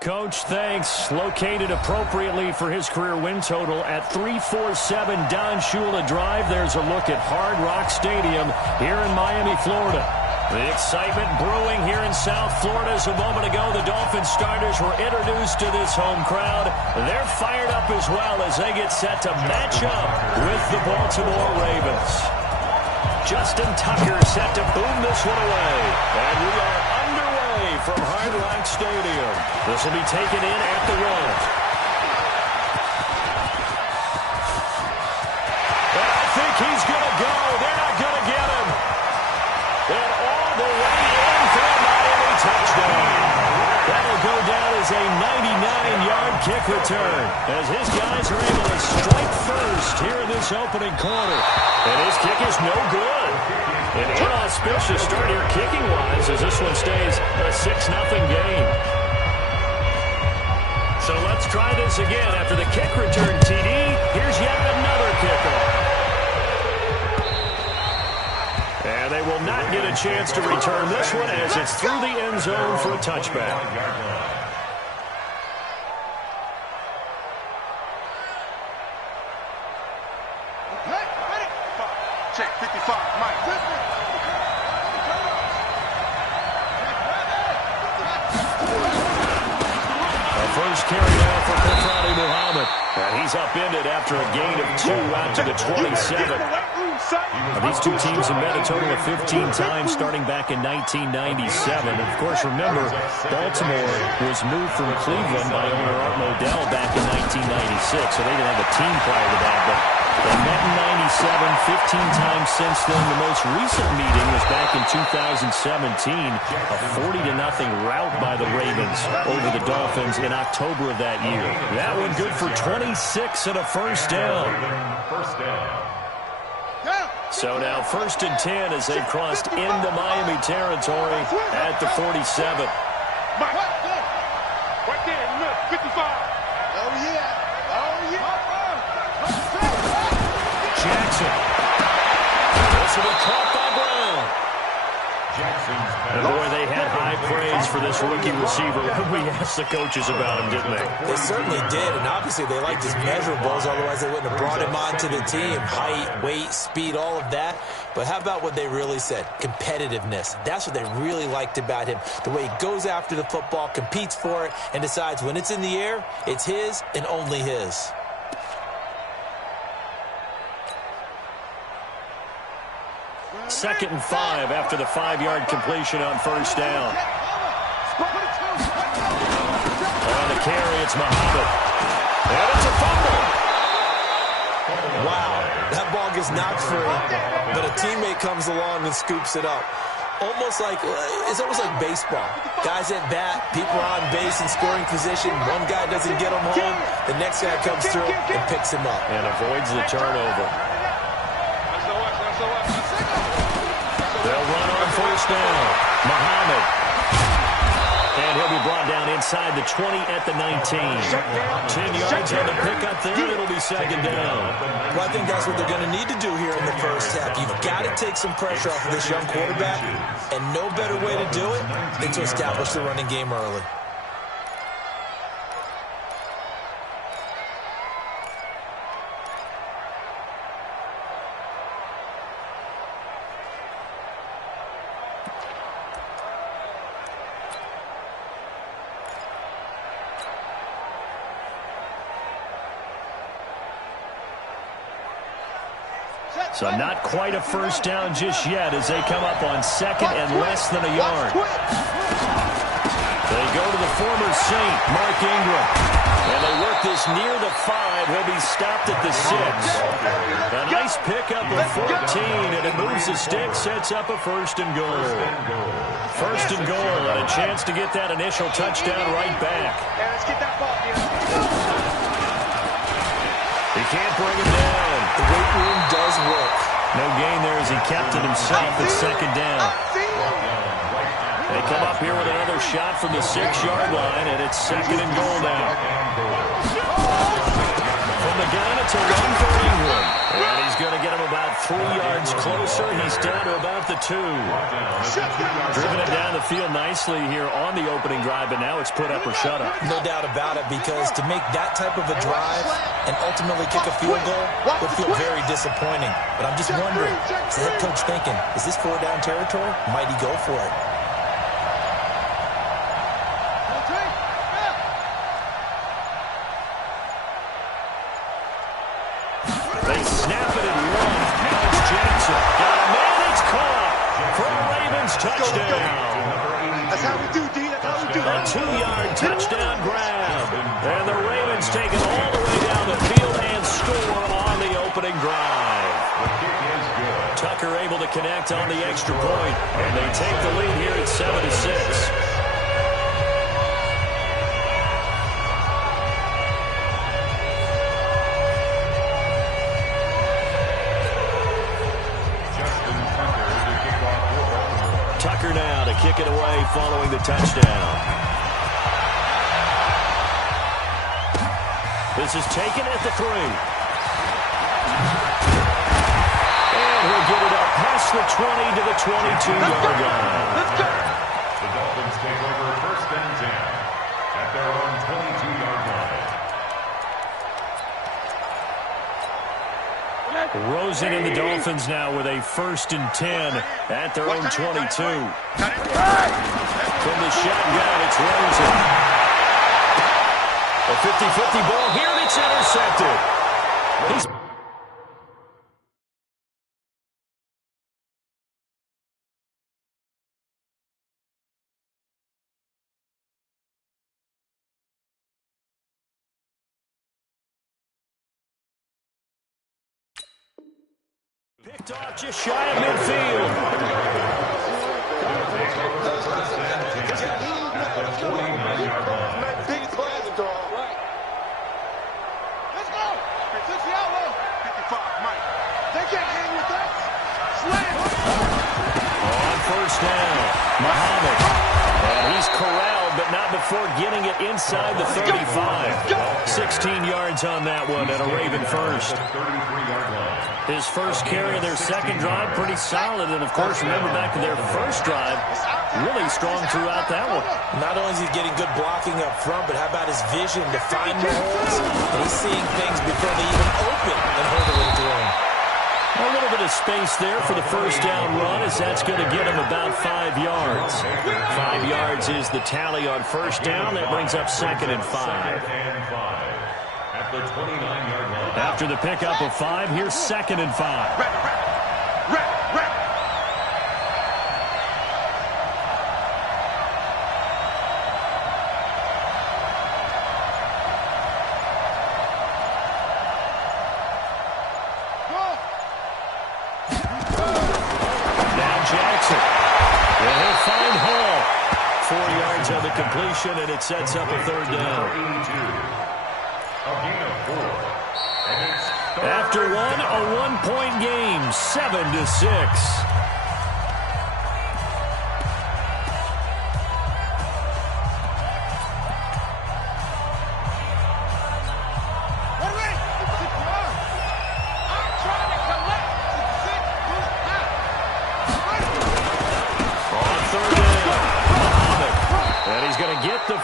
Coach, thanks. Located appropriately for his career win total at 347 Don Shula Drive. There's a look at Hard Rock Stadium here in Miami, Florida. The excitement brewing here in South Florida. As a moment ago, the Dolphins starters were introduced to this home crowd. They're fired up as well as they get set to match up with the Baltimore Ravens. Justin Tucker set to boom this one away. And we are underway from Hard Rock Stadium. This will be taken in at the 1. And I think he's going to go. They're not going to get him. And all the way in for a Miami touchdown. That'll go down as a 99-yard kick return as his guys are able to strike first here in this opening quarter. And his kick is no good. An inauspicious start here kicking-wise as this one stays a 6-0 game. So let's try this again. After the kick return TD, here's yet another kickoff. And they will not get a chance to return this one as it's through the end zone for a touchback. Check 55, Mike. First carry now for Kofrani Muhammad. And he's upended after a gain of 2 out to the 27. These two teams have met a total of 15 times starting back in 1997. And of course, remember, Baltimore was moved from Cleveland by owner Art Modell back in 1996. So they didn't have a team prior to that. But they met in 97, 15 times since then. The most recent meeting was back in 2017. A 40-0 rout by the Ravens over the Dolphins in October of that year. That one good for 26 and a first down. So now 1st and 10 as they've crossed into Miami territory at the 47. Mike. Right there, look, 55. Oh, yeah. Oh, yeah. Jackson. This will be caught by Brown. And boy, they had high praise for this rookie receiver when we asked the coaches about him, didn't they? They certainly did, and obviously they liked his measurables, otherwise they wouldn't have brought him onto the team. Height, weight, speed, all of that. But how about what they really said? Competitiveness. That's what they really liked about him. The way he goes after the football, competes for it, and decides when it's in the air, it's his and only his. Second and 5 after the 5-yard completion on first down. On the carry, it's Muhammad. And it's a fumble. Wow, that ball gets knocked free, but a teammate comes along and scoops it up. It's almost like baseball. Guys at bat, people are on base in scoring position. One guy doesn't get him home. The next guy comes through and picks him up. And avoids the turnover. They'll run on first down. Muhammad. And he'll be brought down inside the 20 at the 19. 10 yards on the pickup there. It'll be second down. Well, I think that's what they're going to need to do here in the first half. You've got to take some pressure off of this young quarterback, and no better way to do it than to establish the running game early. So not quite a first down just yet as they come up on second and less than a yard. They go to the former Saint, Mark Ingram. And they work this near the 5. He'll be stopped at the 6. A nice pickup of 14, and it moves the stick, sets up a first and goal. First and goal, and a chance to get that initial touchdown right back. He can't bring him down. The weight room does work. No gain there as he kept it himself at second down. They come up here with another shot from the 6-yard line, and it's second and goal now. From the gun, it's a run for Ingram. And he's going to get him about 3 yards closer. He's down to about the 2. Driven it down the field nicely here on the opening drive, but now it's put up or shut up. No doubt about it, because to make that type of a drive and ultimately kick a field goal would feel very disappointing. But I'm just wondering, is the head coach thinking, is this 4-down territory? Might he go for it? They snap it and run. Now it's Jackson. Got a man, it's caught for a Ravens touchdown. That's how we do, D. That's how we do. A 2-yard touchdown grab. And the Ravens take it all the way down the field and score on the opening drive. Tucker able to connect on the extra point, and they take the lead here at 7-6. Tucker now to kick it away following the touchdown. This is taken at the 3. And he'll get it up past the 20 to the 22-yard line. Let's go. The Dolphins take over first and 10 at their own 22-yard line. Rosen and the Dolphins now with a 1st and 10 at their own 22. From the shotgun, it's Rosen. A 50-50 ball here, and it's intercepted. Picked off just shy of midfield. Let's go. 60 out low. 55, Mike. They can't hang with us. Slam. On first down, Muhammad. And he's corralled, but not before getting it inside the 35. 16 yards on that one, and a Raven first. His first carry of their second drive, pretty solid. And, of course, remember back to their first drive, really strong throughout that one. Not only is he getting good blocking up front, but how about his vision to find the holes? And he's seeing things before they even open and hold it with the ring. A little bit of space there for the first down run, as that's going to get him about 5 yards. 5 yards is the tally on first down. That brings up 2nd and 5. At the 29-yard line. After the pickup of 5, here's 2nd and 5. Completion, and it sets up a 3rd down. After one, a 1-point game, 7-6.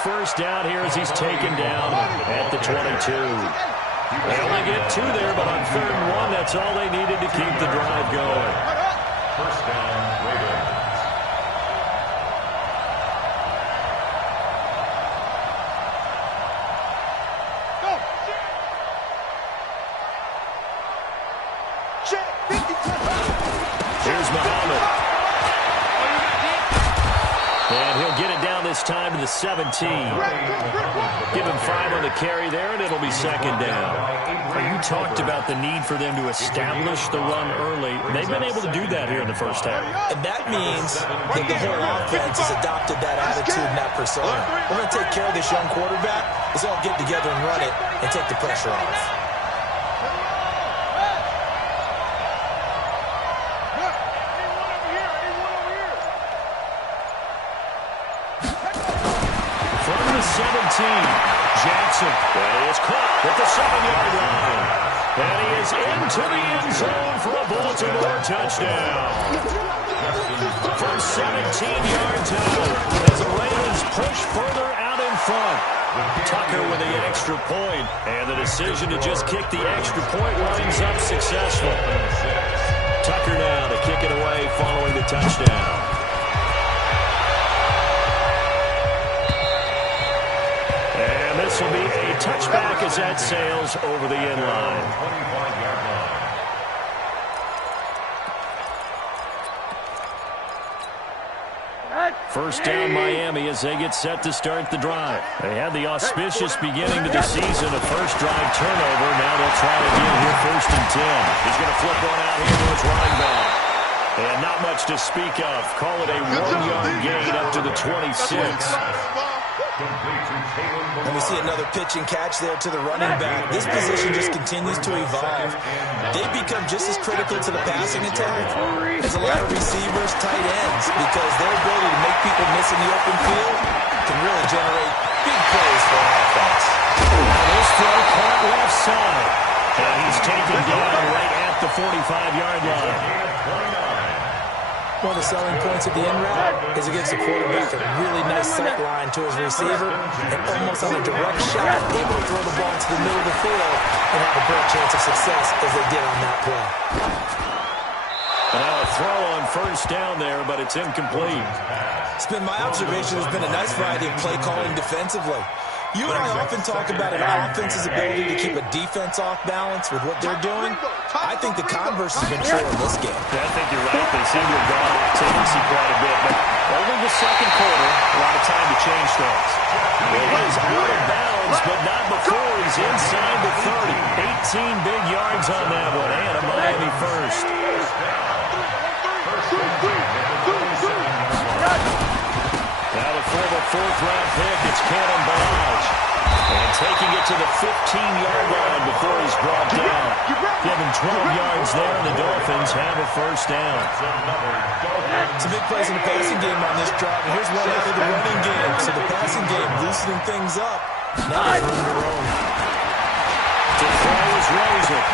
First down here as he's taken down at the 22. They only get 2 there, but on 3rd and 1, that's all they needed to keep the drive going. First down, Ravens. Here's Muhammad. And he'll get it down this time to the 17. Give him 5 on the carry there, and it'll be 2nd down. You talked about the need for them to establish the run early. They've been able to do that here in the first half. And that means that the whole offense has adopted that attitude and that persona. We're going to take care of this young quarterback. Let's all get together and run it and take the pressure off. From the 17, Jackson. And he is caught at the 7-yard line. And he is into the end zone for a Baltimore touchdown. From 17 yards out, as the Ravens push further out in front. Tucker with the extra point, and the decision to just kick the extra point winds up successful. Tucker now to kick it away following the touchdown. And this will be a touchback as that sails over the end line. First down Miami as they get set to start the drive. They had the auspicious beginning to the season, a first drive turnover. Now they'll try again here, 1st and 10. He's going to flip one out here to his running back. And not much to speak of. Call it a 1-yard gain up to the 26. And we see another pitch and catch there to the running back. This position just continues to evolve. They become just as critical to the passing attack as a lot of receivers, tight ends, because their ability to make people miss in the open field can really generate big plays for an offense. This throw caught left side. And he's taken down right at the 45-yard line. One of the selling points of the end route is it gives the quarterback a really nice sight line to his receiver and almost on a direct shot, able to throw the ball into the middle of the field and have a great chance of success as they did on that play. Now a throw on first down there, but it's incomplete. It's been my observation there's been a nice variety of play calling defensively. You and I often talk about an offense's ability to keep a defense off balance with what they're doing. I think the converse has been true in this game. Yeah, I think you're right. They seem to have gone off tendency quite a bit, but only the second quarter, a lot of time to change things. Well, he's out of bounds, but not before he's inside the 30. 18 big yards on that one, and a Miami first. Now the former 4th-round pick, it's Cannon Balaj. And taking it to the 15-yard line before he's brought down. Give him 12 yards there, and the Dolphins have a first down. Some big plays in the passing game on this drive, and here's one out of the running game. So the passing game loosening things up. Now they're on their own. To throw is Rosen.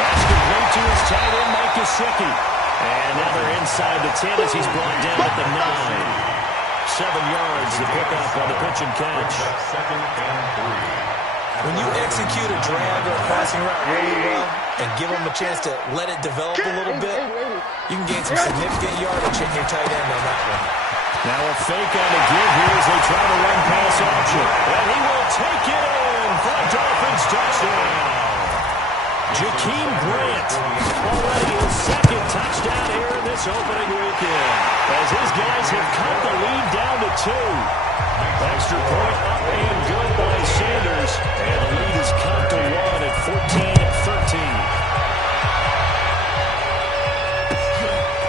That's complete to his tight end, Mike Gesicki. And now they're inside the 10 as he's brought down at the 9. 7 yards to pick up on the pitch and catch. When you execute a drag or a passing route really well and give them a chance to let it develop a little bit, you can gain some significant yardage in your tight end on that one. Now a fake on the give here as they try to run pass option. And he will take it in for a Dolphins touchdown. Jakeem Grant, already his 2nd touchdown here in this opening weekend, as his guys have cut the lead down to 2. Extra point up and good by Sanders, and the lead is cut to 1 at 14-13.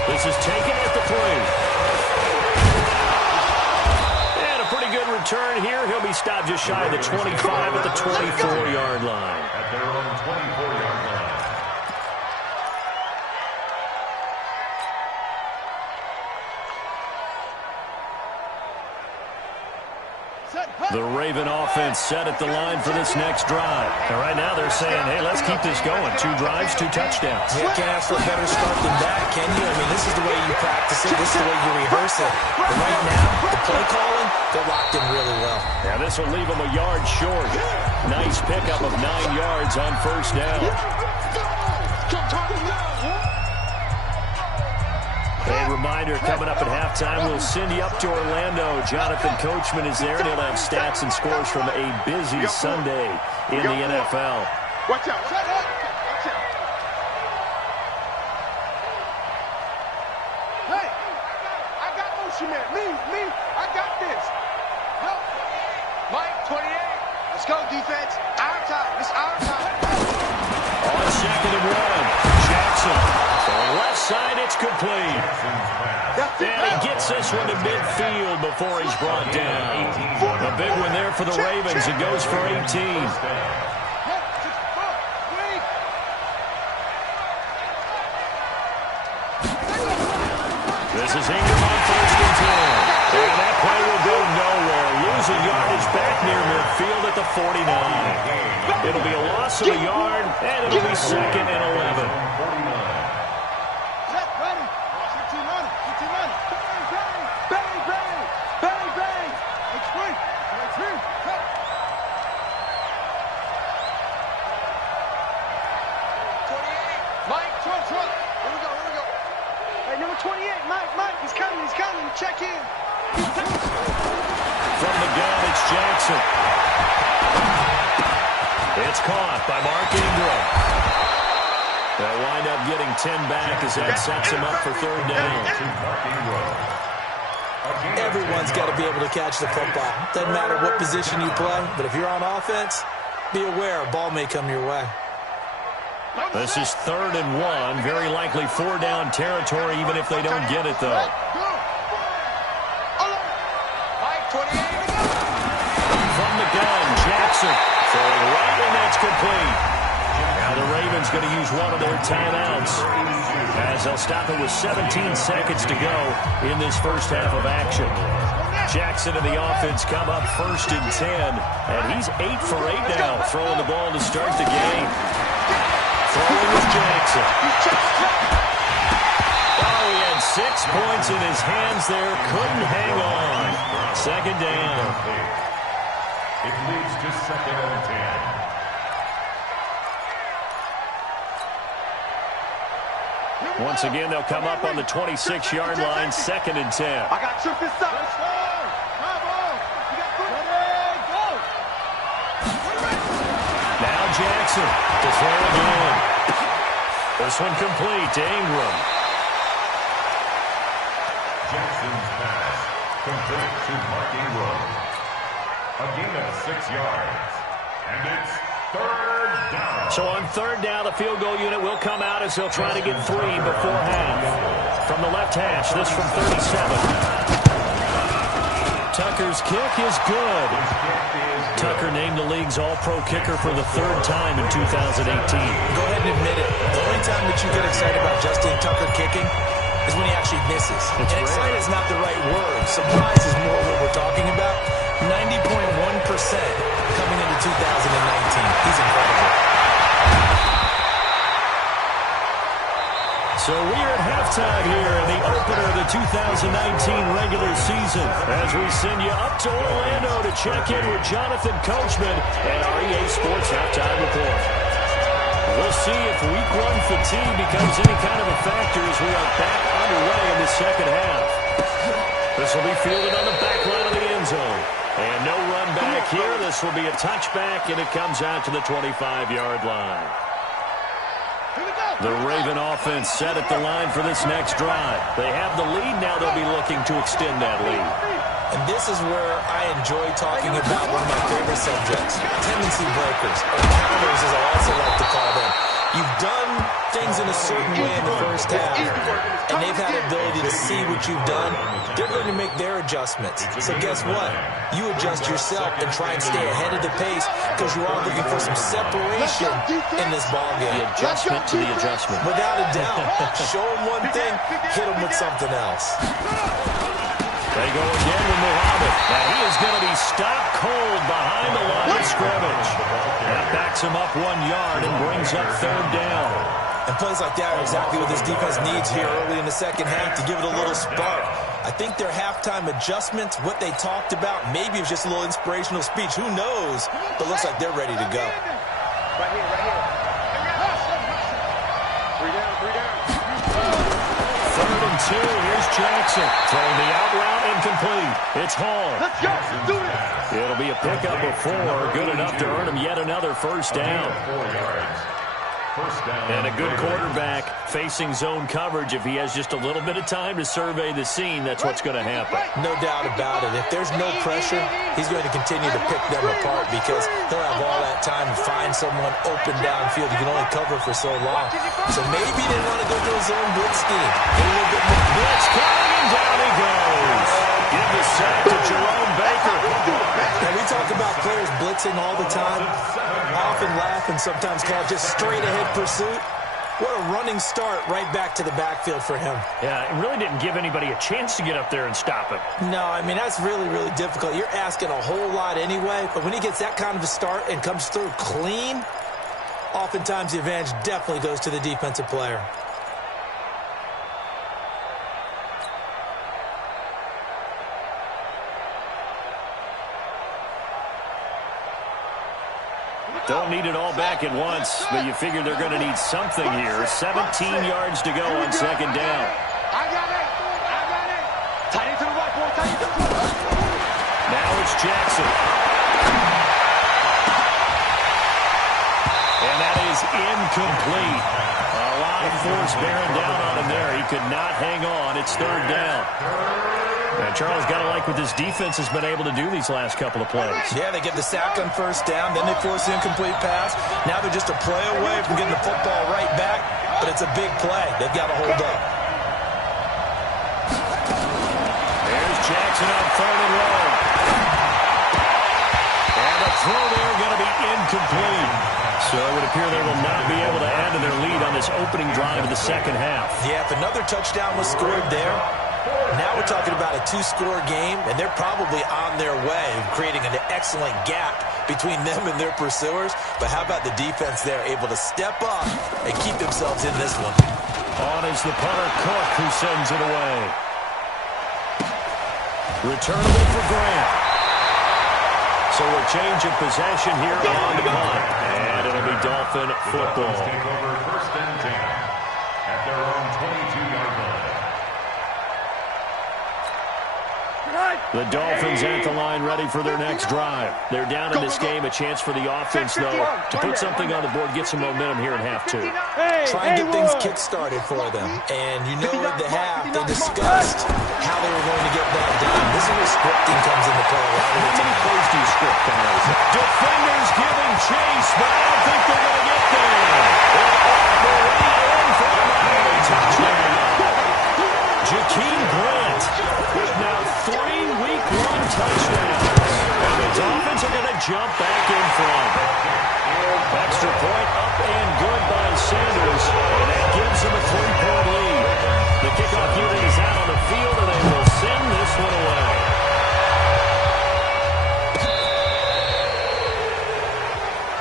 This is taken at the 3. And a pretty good return here. He'll be stopped just shy of the 25 at the 24-yard line. At their own 24-yard line. The Raven offense set at the line for this next drive. And right now they're saying, hey, let's keep this going. 2 drives, 2 touchdowns. Yeah, can't ask for a better start than that, can you? I mean, this is the way you practice it. This is the way you rehearse it. But right now, the play calling, they're locked in really well. Yeah, this will leave them a yard short. Nice pickup of 9 yards on first down. A reminder, coming up at halftime, we'll send you up to Orlando. Jonathan Coachman is there, and he'll have stats and scores from a busy Sunday in the NFL. Watch out. Shut up. Watch out. Hey, I got motion man. Me, I got this. Help. Mike, 28. Let's go, defense. Our time. It's our time. On 2nd and 1, Jackson. So left side, it's complete. And he gets this one to midfield before he's brought down. A big one there for the Ravens. It goes for 18. This is Ingram on 1st and 10. And that play will go nowhere. Losing yardage back near midfield at the 49. It'll be a loss of a yard, and it'll be 2nd and 11. Number 28, Mike, he's coming, check in. From the gun, it's Jackson. It's caught by Mark Ingram. They'll wind up getting 10 back as that sets him up for 3rd down. Everyone's got to be able to catch the football. Doesn't matter what position you play, but if you're on offense, be aware a ball may come your way. This is 3rd and 1. Very likely 4-down territory, even if they don't get it, though. From the gun, Jackson throwing right, and that's complete. Now the Ravens going to use one of their timeouts as they'll stop it with 17 seconds to go in this first half of action. Jackson and the offense come up 1st and 10, and he's 8 for 8 now, throwing the ball to start the game. Throwing is Jackson. Oh, he had 6 points in his hands there. Couldn't hang on. 2nd down. It leads to 2nd and 10. Once again, they'll come up on the 26-yard line, 2nd and 10. I got to this up. Now Jackson to throw again. This one complete to Ingram. Jackson's pass complete to Mark Ingram. A gain of 6 yards. And it's 3rd down. So on 3rd down, the field goal unit will come out as they'll try to get 3 before half. From the left hash, this from 37. Tucker's kick is good. Tucker named the league's all-pro kicker for the 3rd time in 2018. Go ahead and admit it. The only time that you get excited about Justin Tucker kicking is when he actually misses. And excited is not the right word. Surprise is more what we're talking about. 90.1% coming into 2019. He's incredible. So we are at halftime here in the opener of the 2019 regular season as we send you up to Orlando to check in with Jonathan Coachman and our EA Sports Halftime Report. We'll see if Week 1 fatigue becomes any kind of a factor as we are back underway in the 2nd half. This will be fielded on the back line of the end zone. And no run back here. This will be a touchback, and it comes out to the 25-yard line. The Raven offense set at the line for this next drive. They have the lead. Now they'll be looking to extend that lead. And this is where I enjoy talking about one of my favorite subjects, tendency breakers, or counters as I also like to call them. You've done things in a certain way in the first half, and they've had the ability to see what you've done. They're going to make their adjustments. So guess what? You adjust yourself and try and stay ahead of the pace because you are looking for some separation in this ballgame. The adjustment to the adjustment. Without a doubt. Show them one thing, hit them with something else. They go again with Muhammad. And he is going to be stopped cold behind the line of scrimmage. That backs him up 1 yard and brings up 3rd down. And plays like that are exactly what this defense needs here early in the 2nd half to give it a little spark. I think their halftime adjustments, what they talked about, maybe it was just a little inspirational speech. Who knows? But looks like they're ready to go. Right here. 3 down. 3rd and 2. Here's Jackson. Throwing the out route incomplete. It's Hall. Let's go. Do this. It'll be a pickup of 4. Good enough to earn him yet another 1st down. 4 yards. First down. And a good quarterback facing zone coverage. If he has just a little bit of time to survey the scene, that's what's going to happen. No doubt about it. If there's no pressure, he's going to continue to pick them apart because he'll have all that time to find someone open downfield. You can only cover for so long. So maybe they want to go to a zone blitz scheme. Get a little bit more blitz coming, and down he goes. Give the sack to Jerome Baker. And we talk about players blitzing all the time. I often laugh and sometimes call it just straight-ahead pursuit. What a running start right back to the backfield for him. Yeah, it really didn't give anybody a chance to get up there and stop him. No, I mean, that's really, really difficult. You're asking a whole lot anyway, but when he gets that kind of a start and comes through clean, oftentimes the advantage definitely goes to the defensive player. Don't need it all back at once, but you figure they're going to need something here. 17 yards to go on second down. I got it. Tight end to the right, boy. Tight end to the right. Now it's Jackson. And that is incomplete. A lot of force bearing down on him there. He could not hang on. It's third down. And Charles got to like what this defense has been able to do these last couple of plays. Yeah, they get the sack on first down, then they force the incomplete pass. Now they're just a play away from getting the football right back, but it's a big play. They've got to hold up. There's Jackson on third and long. And the throw there going to be incomplete. So it would appear they will not be able to add to their lead on this opening drive of the second half. Yeah, if another touchdown was scored there, now we're talking about a two-score game, and they're probably on their way, creating an excellent gap between them and their pursuers. But how about the defense there, able to step up and keep themselves in this one? On is the punter, Cook, who sends it away. Returnable for Grant. So a change of possession here on the punt. And it'll be Dolphin football. Take over first and 10 at their own 22-yard line. The Dolphins at the line ready for their next drive. They're down in this game. A chance for the offense, though, to put something on the board, get some momentum here in half two. Try and get things kick-started for them. And you know at the half, they discussed how they were going to get that done. This is where scripting comes into play a lot of the time. Plays do script, guys. Defenders giving chase, but I don't think they're going to get there. They're in for a touchdown. Jakeem Grant with now 3 week-long touchdowns. And the Dolphins are going to jump back in front. Extra point up and good by Sanders. And that gives them a 3-point lead. The kickoff unit is out on the field, and they will send this one away.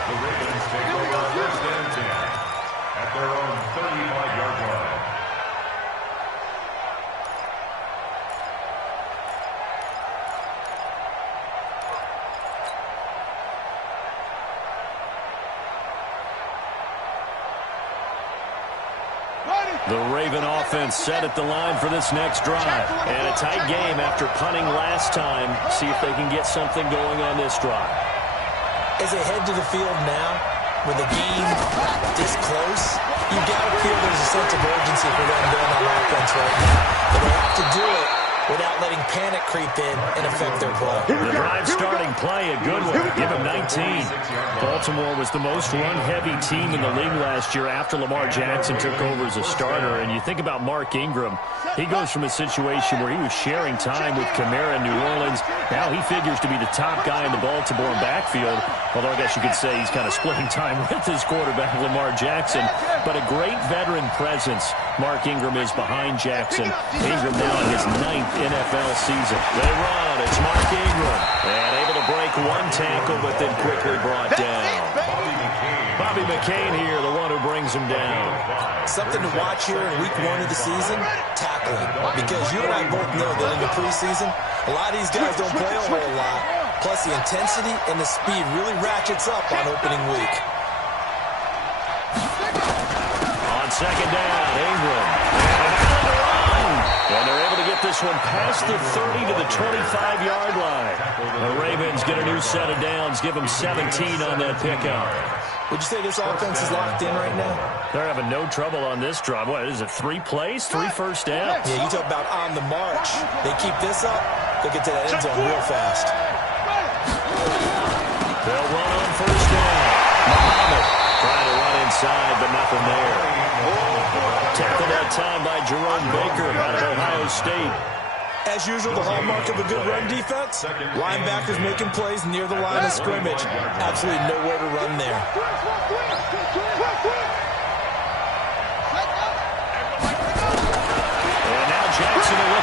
The Ravens take over first and 10 at their own 35-yard line. The Raven offense set at the line for this next drive. And a tight game after punting last time. See if they can get something going on this drive. As they head to the field now, with the game this close, you've got to feel there's a sense of urgency for them going on offense right now. But they have to do it without letting panic creep in and affect their play. The drive starting play, a good one. Give him 19. Baltimore was the most run-heavy team in the league last year after Lamar Jackson took over as a starter. And you think about Mark Ingram, he goes from a situation where he was sharing time with Kamara in New Orleans. Now he figures to be the top guy in the Baltimore backfield. Although I guess you could say he's kind of splitting time with his quarterback, Lamar Jackson. But a great veteran presence. Mark Ingram is behind Jackson. Ingram now in his 9th NFL season. They run. It's Mark Ingram. And able to break one tackle, but then quickly brought down. Bobby McCain here, the one who brings him down. Something to watch here in week 1 of the season, tackling. Because you and I both know that in the preseason, a lot of these guys don't play a whole lot. Plus the intensity and the speed really ratchets up on opening week. On second down, Ingram. And they're able to get this one past the 30 to the 25-yard line. The Ravens get a new set of downs, give them 17 on that pickup. Would you say this offense is locked in right now? They're having no trouble on this drive. What is it, 3 plays, 3 first downs? Yeah, you talk about on the march. They keep this up, they'll get to that end zone real fast. They'll run on first down. Muhammad trying to run inside, but nothing there. Tackled that time by Jerome Baker out of Ohio State. As usual, the hallmark of a good run defense, linebackers making plays near the line of scrimmage. Absolutely nowhere to run there.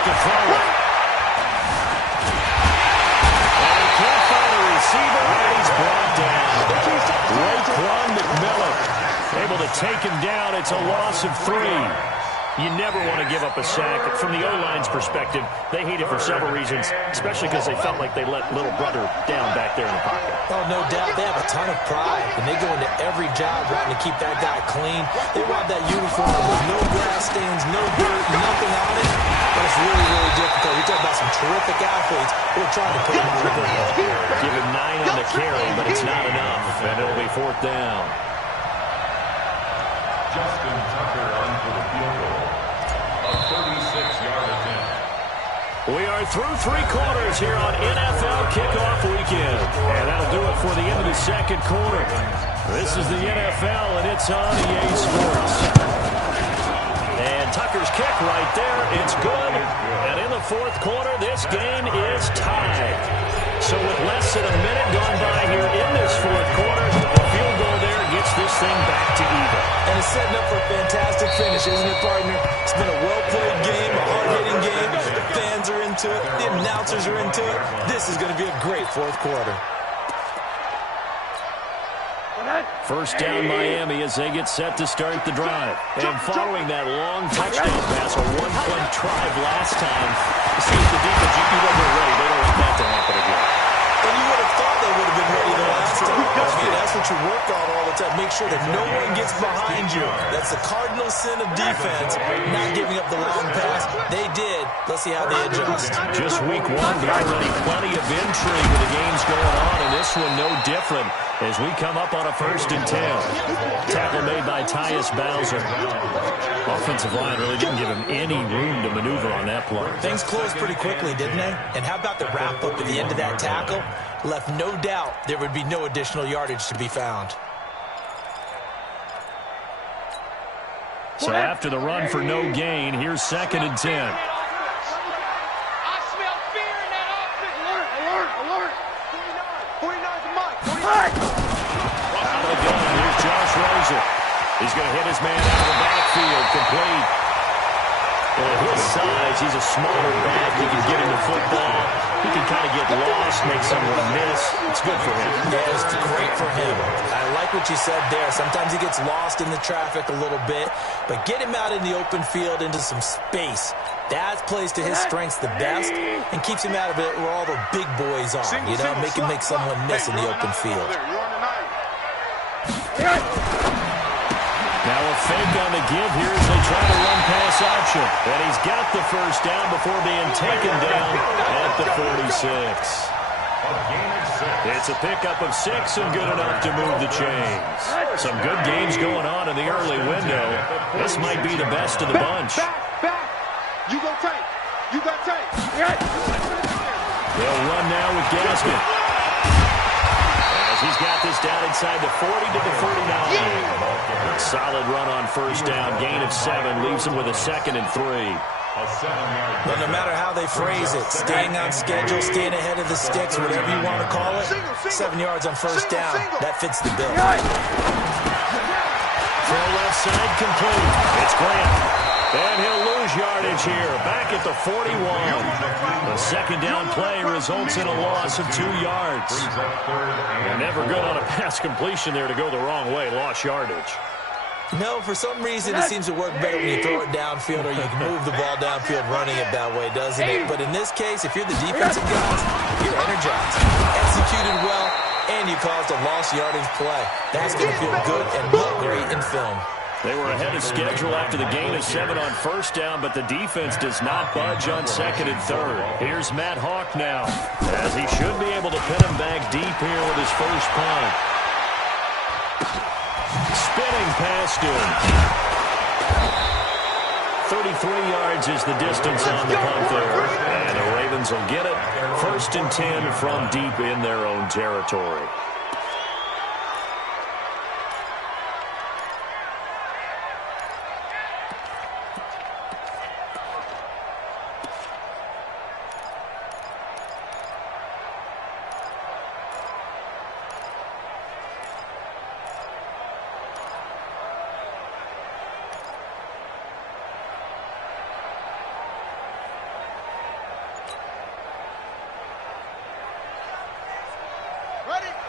to throw it. And he can't find a receiver, and he's brought down. Raekwon McMillan able to take him down. It's a loss of 3. You never want to give up a sack. From the O-line's perspective, they hate it for several reasons, especially because they felt like they let little brother down back there in the pocket. Oh, no doubt. They have a ton of pride, and they go into every job wanting to keep that guy clean. They want that uniform with no grass stains, no dirt, nothing on it. But it's really, really difficult. We talk about some terrific athletes who are trying to put him on the ground. Give him 9 on the carry, but it's not enough, and it'll be 4th down. Justin Tucker on for the field goal. A 36-yard attempt. We are through 3 quarters here on NFL Kickoff Weekend. And that'll do it for the end of the 2nd quarter. This is the NFL, and it's on EA Sports. And Tucker's kick right there. It's good. And in the 4th quarter, this game is tied. So with less than a minute gone by here in this 4th quarter, a field goal there gets this thing back to even. And it's setting up for a fantastic finish, isn't it, partner? It's been a well-played game, a hard-hitting game. The fans are into it. The announcers are into it. This is going to be a great 4th quarter. First down Miami as they get set to start the drive. And following that long touchdown pass, a 1-play drive last time, it seems the defense, you know they're ready. They don't want that to happen again. And you would have thought they would have been ready the last time. I mean, that's what you work on all the time. Make sure that no one gets behind you. That's the cardinal sin of defense, not giving up the long pass. They did. Let's see how they adjust. Just week 1, but already plenty of intrigue with the games going on, and this one no different as we come up on a 1st and 10. Tackle made by Tyus Bowser. Offensive line really didn't give him any room to maneuver on that play. Things closed pretty quickly, didn't they? And how about the wrap-up at the end of that tackle? Left no doubt there would be no additional yardage to be found. So after the run for no gain, here's 2nd and 10. I smell fear in that offense. Alert, alert, alert. 49's a Mike. 49. Out of the gun, here's Josh Rosen. He's going to hit his man out of the backfield, complete. At his size, he's a smaller back. He can get him the football. He can kind of get lost, make someone miss. It's good for him. Yeah, it's great for him. I like what you said there. Sometimes he gets lost in the traffic a little bit, but get him out in the open field into some space. That plays to his strengths the best and keeps him out of it where all the big boys are. You know, make him make someone miss in the open field. Now a fake on the give here as they try to run pass option. And he's got the 1st down before being taken down at the 46. It's a pickup of 6 and good enough to move the chains. Some good games going on in the early window. This might be the best of the bunch. Back. You go take. You got take. They'll run now with Gaskin. As he's got this down inside the 40 to the 49. Solid run on 1st down. Gain of 7 leaves him with a 2nd and 3. But no matter how they phrase it, staying on schedule, staying ahead of the sticks, whatever you want to call it, 7 yards on 1st down, that fits the bill. Throw left side complete. It's Grant. And he'll lose yardage here. Back at the 41. The 2nd down play results in a loss of 2 yards. And never good on a pass completion there to go the wrong way. Lost yardage. No, for some reason it seems to work better when you throw it downfield or you can move the ball downfield running it that way, doesn't it? But in this case, if you're the defensive guys, you're energized, executed well, and you caused a lost yardage play. That's going to feel good and look great in film. They were ahead of schedule after the gain of 7 on 1st down, but the defense does not budge on 2nd and 3rd. Here's Matt Hawk now, as he should be able to pin him back deep here with his first punt. Spinning past him. 33 yards is the distance on the punt there. And the Ravens will get it. 1st and 10 from deep in their own territory.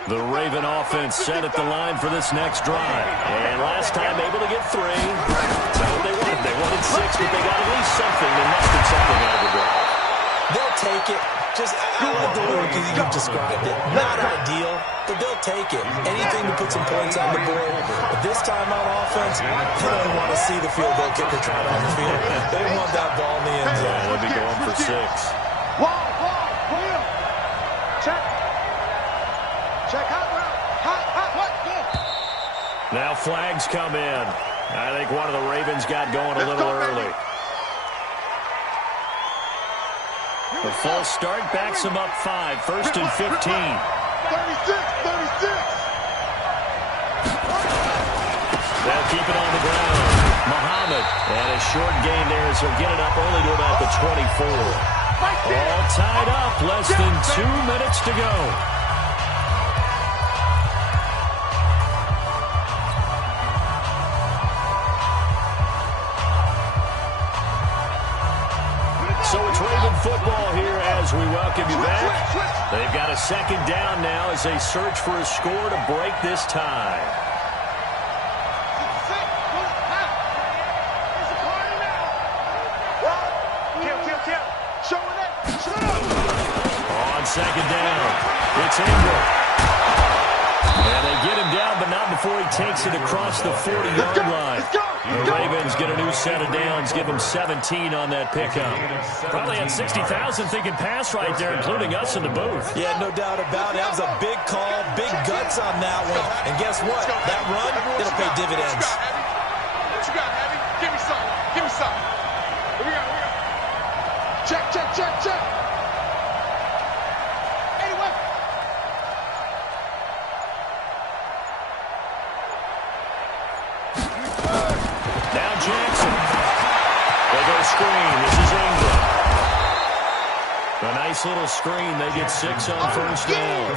The Raven offense set at the line for this next drive. And last time able to get 3. That's not what they wanted. They wanted 6, but they got at least something. They mustered something out of the drive. They'll take it. Just, I like the way you've described it. Not ideal, but they'll take it. Anything to put some points on the board. But this time on offense, they don't want to see the field goal kicker try on the field. They want that ball in the end zone. Yeah, they'll be going for 6. Check. Check hot route. Hot, what? Now flags come in. I think one of the Ravens got going a little early. The false start backs them up 5. First and 15. 36. They'll keep it on the ground. Muhammad, and a short gain there as he'll get it up only to about the 24. All tied up. Less than 2 minutes to go. So it's Raven football here as we welcome you back. They've got a second down now as they search for a score to break this tie. On second down, it's Ingram. And they get him down, but not before he takes it across the 40-yard line. The Ravens get a new set of downs, give them 17 on that pickup. Probably had 60,000 thinking pass right there, including us in the booth. Yeah, no doubt about it. That was a big call, big guts on that one. And guess what? That run, it'll pay dividends. What you got, Heavy? Give me something. Give me something. Here we go. Check. Anyway. Now Jackson. They go screen. This is Ingram. A nice little screen. They get 6 on first down.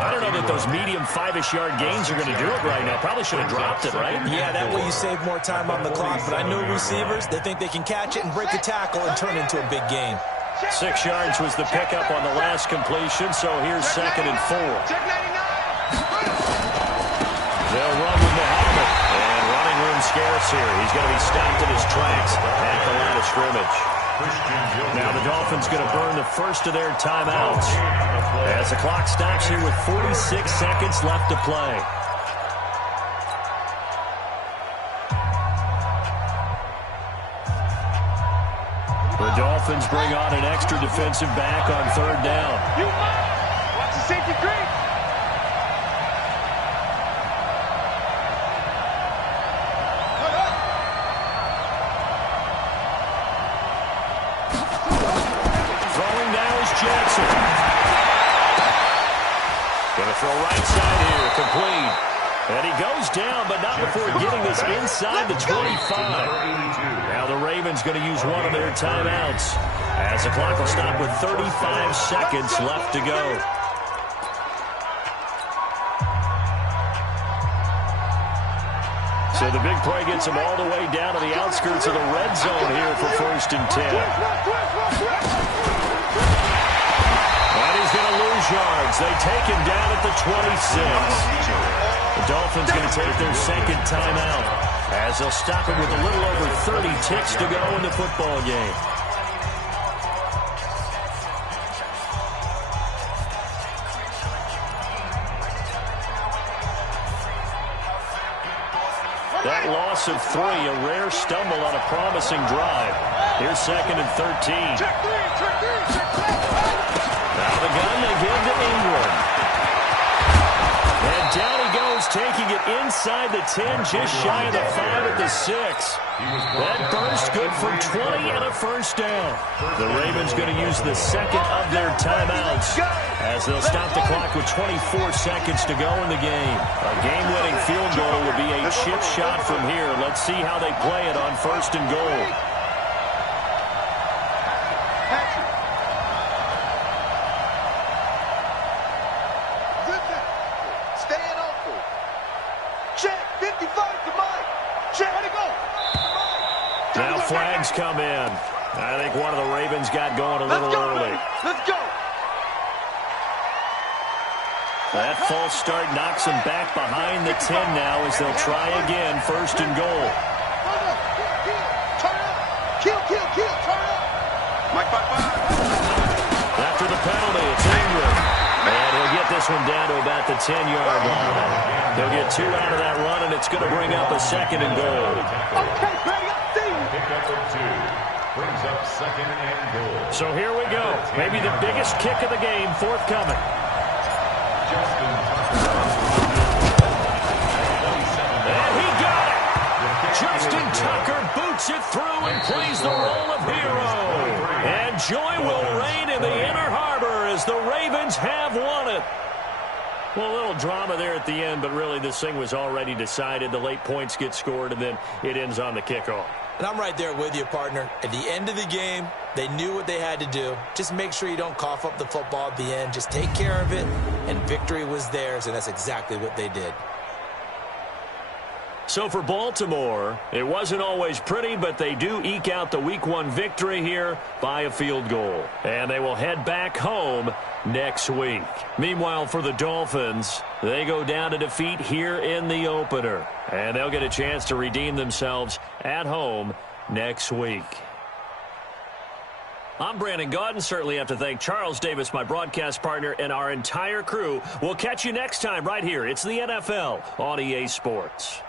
I don't know that those medium 5-ish yard gains are going to do it right now. Probably should have dropped it, right? Yeah, that way you save more time on the clock. But I know receivers, they think they can catch it and break a tackle and turn it into a big gain. 6 yards was the pickup on the last completion, so here's second and 4. Check 99. They'll run with Muhammad. And running room scarce here. He's going to be stopped in his tracks at the line of scrimmage. Now the Dolphins going to burn the first of their timeouts as the clock stops here with 46 seconds left to play. The Dolphins bring on an extra defensive back on third down. Watch the safety creep. Throwing now is Jackson. Going to throw right side here, complete. And he goes down, but not before getting this inside the 25. Now the Ravens going to use one of their timeouts as the clock will stop with 35 seconds left to go. So the big play gets him all the way down to the outskirts of the red zone here for first and 10. And he's going to lose yards. They take him down at the 26. The Dolphins going to take their second timeout as they'll stop it with a little over 30 ticks to go in the football game. That loss of 3, a rare stumble on a promising drive. Here's second and 13. Now the gun they give to Ingram. And down he goes, taking it inside the 10, just shy of the 5 at the 6. That burst good for 20 and a first down. The Ravens going to use the second of their timeouts as they'll stop the clock with 24 seconds to go in the game. A game-winning field goal would be a chip shot from here. Let's see how they play it on first and goal. Now flags come in. I think one of the Ravens got going a little early. Let's go. That false start knocks them back behind the 10 now as they'll try again, first and goal. Kill, turn up. Mike, After the penalty, it's Ingram. And he'll get this one down to about the 10-yard line. They'll get 2 out of that run, and it's going to bring up a second and goal. Okay, Greg, I see you. Pick up at 2. Brings up second and goal. So here we go. Maybe the biggest kick of the game forthcoming. And he got it. Justin Tucker boots it through and plays the role of hero. And joy will reign in the Inner Harbor as the Ravens have won it. Well, a little drama there at the end, but really this thing was already decided. The late points get scored, and then it ends on the kickoff. And I'm right there with you, partner. At the end of the game, they knew what they had to do. Just make sure you don't cough up the football at the end. Just take care of it, and victory was theirs, and that's exactly what they did. So for Baltimore, it wasn't always pretty, but they do eke out the Week 1 victory here by a field goal. And they will head back home next week. Meanwhile, for the Dolphins, they go down to defeat here in the opener. And they'll get a chance to redeem themselves at home next week. I'm Brandon Gaudin. Certainly have to thank Charles Davis, my broadcast partner, and our entire crew. We'll catch you next time right here. It's the NFL on EA Sports.